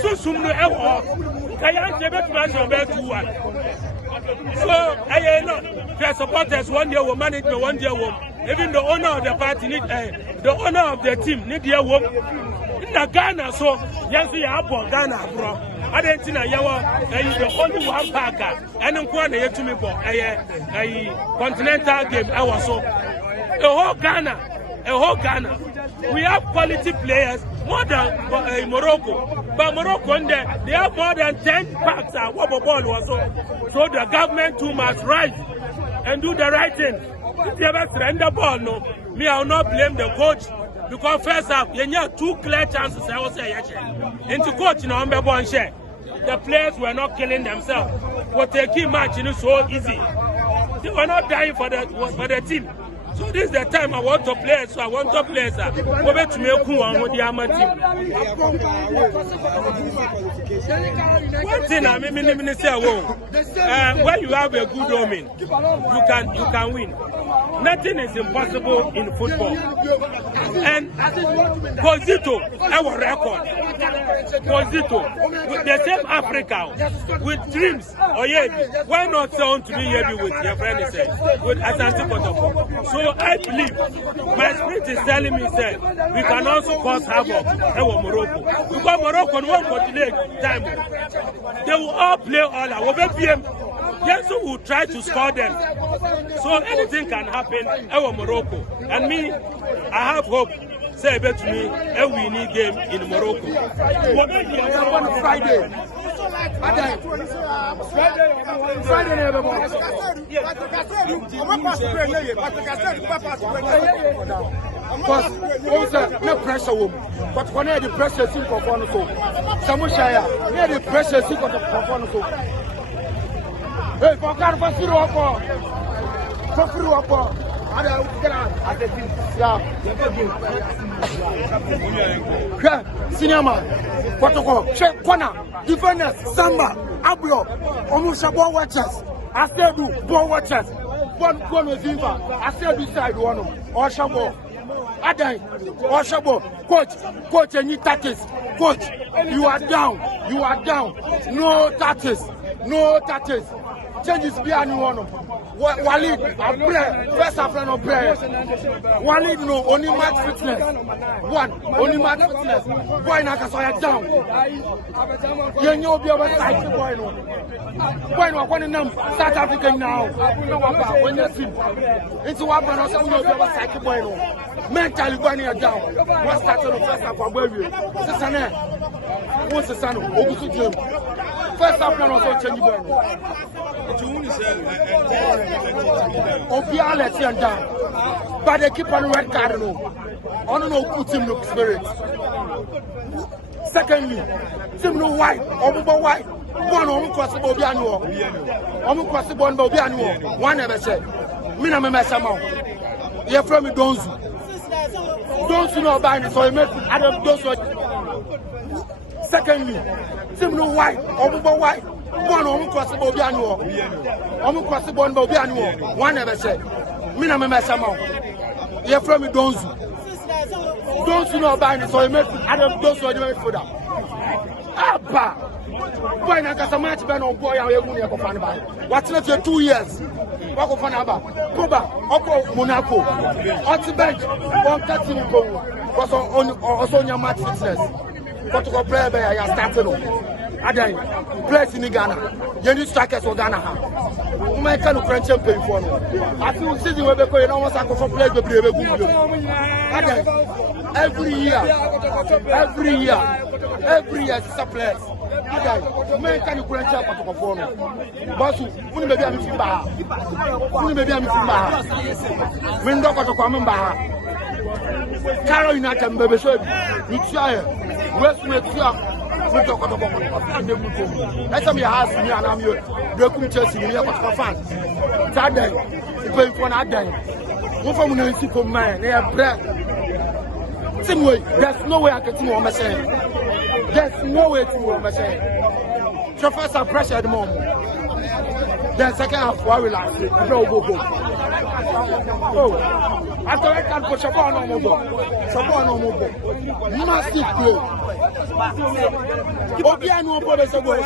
so soon no ever. Kayan Jebet Mansion back to one. So I know their supporters 1 year will manage the 1 year womb. Even the owner of the party need the owner of the team need their womb. In the Ghana, so yes, we have Ghana, bro. I didn't think I was the only one parker, and I'm going to me for a continental game. I was so a whole Ghana. We have quality players more than Morocco. But Morocco, they have more than 10 packs at what ball was so the government too must rise and do the right thing. If you ever surrender ball, no, me I will not blame the coach because first up, you have 2 clear chances. I will say into coach now, the players were not killing themselves. What a key match, so easy. They were not dying for the team. So this is the time I want to play. So I want to play. Over to make one with the Ama team. One thing I mean say, when you have a good omen, you can win. Nothing is impossible in football. And Kotoko, our record. Kotoko, with the same Africa, with dreams. Oh yeah, why not sound to me here with your friend with Asante Kotoko? So I believe my spirit is telling me that we can also cause havoc in Morocco. Because Morocco won't continue time. They will all play all out. Yes, we will try to score them. So anything can happen in Morocco. And me, I have hope. Say bet to me, a winning game in Morocco. On Friday. Because no pressure, but when the pressure is in conformity, someone share, the pressure is in conformity. Hey, for God, for free up, senior man, Kotoko, check corner, defenders, Samba, Ablo, Omusha ball watchers, I still do ball watchers, one corner Zimba, I still beside one or Shabo, Adai, or Shabo, coach, and you touches, coach, you are down, no touches. Changes behind one. Walid, first after no prayer. Walid, no, only match fitness. Only match fitness. Boy, Nakasoya down. You know, be able to fight the boy. Boy, no, one in them, South African now. When you see, it's what one of them will be able to fight the boy. Mentally, when you're down, what's that on the first half of Baby? Sister, what's the son of Ogusu? First half, no, also change the boy. Obia let him down, but they keep on red card. No, put him no spirit. Secondly, team no white, white. One cross the Bobiano, cross the Bobiano. One ever said, Minamma Sama. You're from me, don't you know about it? So you make Adam those. Secondly, team no white, white. One cross the Bobiano, cross the Bobiano. One ever said, Minamma Sama. You're from me, don't you know about it? So you make Adam those for that. Abba! Boy, I got a match ban on boy. I will find about what's left for 2 years. What go find about Kuba, Oko, Monaco, on the bench, 130 was on your match fitness. Kotoko player, I am starting. Again, players in Ghana, you need strikers for Ghana. My kind of French champion for me. I feel season where they call almost like a play the brave. Every year, it's a players. Men can you French champion for me? Boss, who may be a missing bar? Who may be a missing bar? Window to come back. Carolina can be showed. You try Westwood. That's some house me and I'm here. Recruitment Chelsea, you have for fans. That day, you pay for that day. One from the super man, they have breath. Same way, there's no way I can do what I'm saying. There's no way to do what I'm saying. So first I pressure at the moment. Then second half, I relax. Go. Oh, after I can push up on no more. Massive play. Obiano Professor Boy.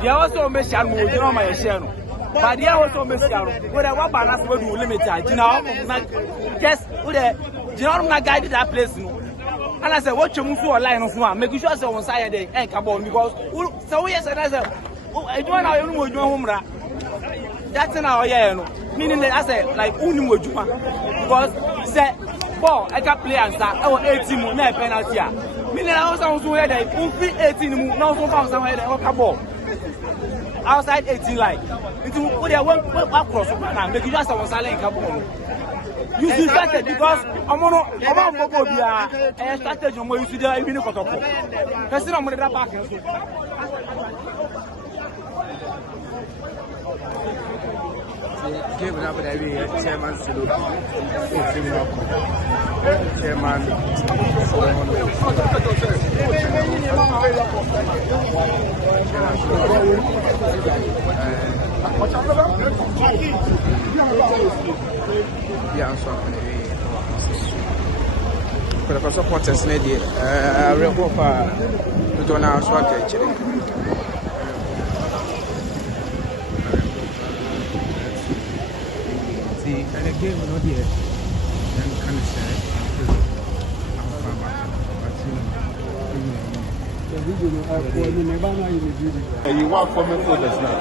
They also make sure we do my share. But they also make sure what balance we do limit. Just guide that place. And I said, what you move for a line of one, make sure so on side they ain't come on because so yes, and I said, I don't know you home. That's in our year, meaning that I said, like, because say, ball, I can play and start. I want 18 more penalty. Meaning I also where they 18 more, no found somewhere they walk ball. Outside 18 like into what they want across and make you just on silent come. You see started because I'm on a strategy on you see there even Kotoko. Person on the back. Give it up with every chairman salute. Chairman. But the supporters need it. Real hope we don't know what actually. See, and again, we're not yet. And kind of sad. You want common products now.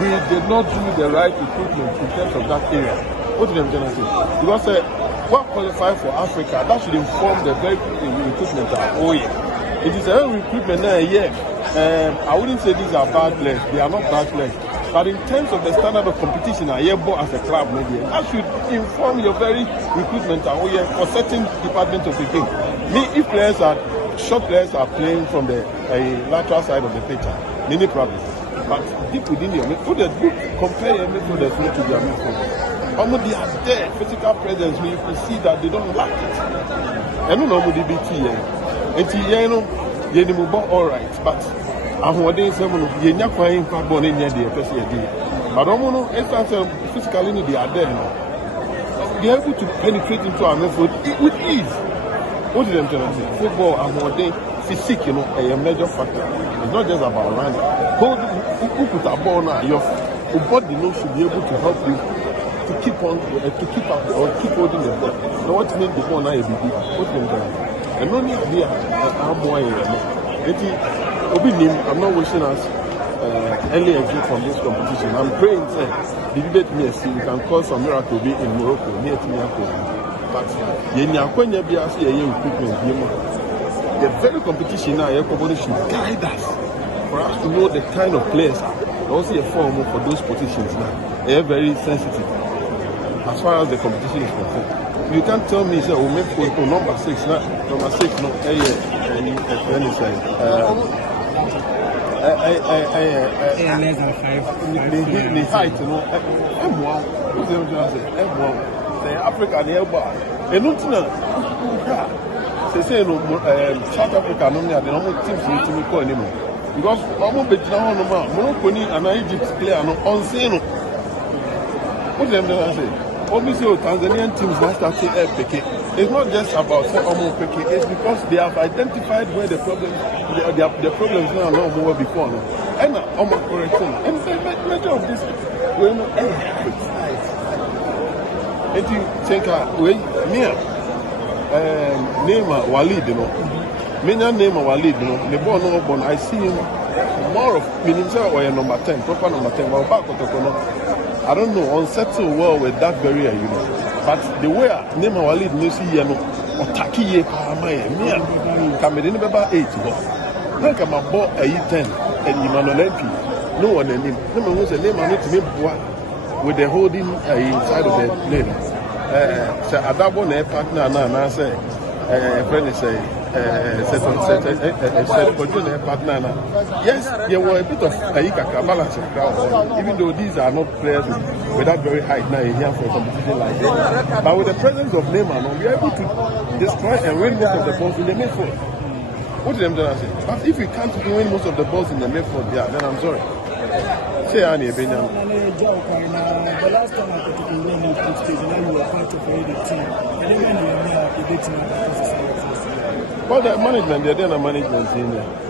We did not do the right recruitment in terms of that area. What did them generally say? Because what qualify for Africa, that should inform the very recruitment. Oh yeah. It is a recruitment now, yeah. I wouldn't say these are bad players. They are not bad players. But in terms of the standard of competition, as a club, maybe that should inform your very recruitment for certain departments of the game. If players are short players are playing from the lateral side of the pitch, any problem. But deep within your midfield, compare your midfielders to their midfielders. Almost they are there, physical presence, you can see that they don't like it. And no more DBT, and you know, all right, but I'm one day someone you're not quite born in the but physically they are there. They are able to penetrate into our midfield with ease. What did them tell us? Football and more day physique, a major factor. It's not just about running. Who put a ball now? Your body should be able to help you to keep up or keep holding the ball. So what made the ball now a big deal? What did them tell us? And only here, I'm not wishing us early exit from this competition. I'm praying the debate we can cause some miracle be in Morocco, near Morocco. But the very competition now should guide us for us to know the kind of players also a form for those positions now. They are very sensitive as far as the competition is concerned. You can't tell me say number 6 now, number 6 no less than 5. The height, Africa, the elbow. And not say South Africa, the normal teams to be called anymore. Because almost Morocco and Egypt player on scene. What them say? Obviously, Tanzanian teams now start to it's not just about it's because they have identified where the problems now are not more before. And correction. And the major of this will not and you think Neymar Walid, Neymar Walid, the ball no born. I see him more of meaning or number 10, proper number 10. Well, back I don't know, unsettled well with that barrier, But the way Neymar Walid no see or Taki Cameroon about 8. How come I bought a 10 and Emmanuel MP? No one in him. No one said Neymar not to me with the holding inside of the lane. So Adabo partner now say friend say partner. Yes, there were a bit of balance of crowd, even though these are not players with that very height now here for a competition like this. But with the presence of Neymar, we are able to destroy and win most of the balls in the midfield. What did them say? But if we can't win most of the balls in the midfield, yeah, then I'm sorry. Say Annie Benjamin. The last time I took the run in the stage, and you were part of the team. And then when you were debating about the well, the management, they're there, management in there.